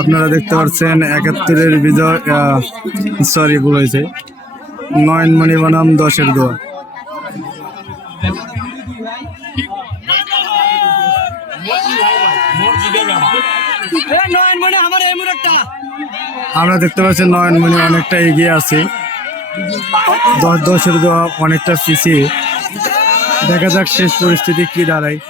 আপনারা দেখতে পাচ্ছেন ৭১-এর বিজয়, সরি ভুল হয়েছে, নয়নমণি বনাম ১০-এর দোয়া। আমরা দেখতে পাচ্ছি নয়নমণি অনেকটা এগিয়ে আছে, ১০-১০-এর দোয়া অনেকটা পিছিয়ে। দেখা যাক শেষ পরিস্থিতি কি দাঁড়ায়।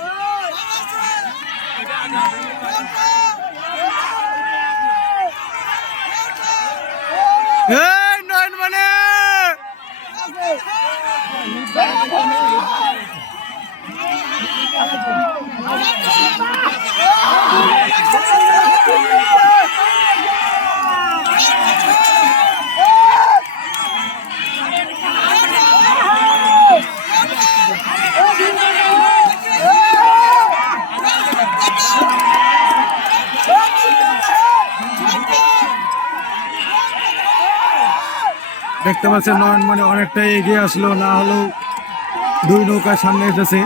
দেখতে পাচ্ছেন নয়নমণি অনেকটাই এগিয়ে আসলো, না হলেও দুই নৌকার সামনে এসেছে।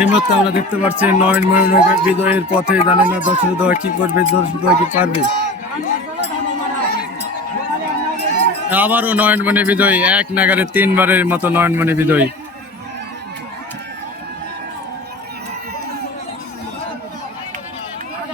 এই মুহূর্তে আমরা দেখতে পাচ্ছি নয়নমণি নৌকা বিজয়ের পথে, জানেন না ১০-এর দোয়া কি করবে, ১০-এর দোয়া কি পারবে। আবারও নয়নমণি বিজয়ী, এক নাগারে ৩ বারের মতো নয়নমণি বিজয়ী।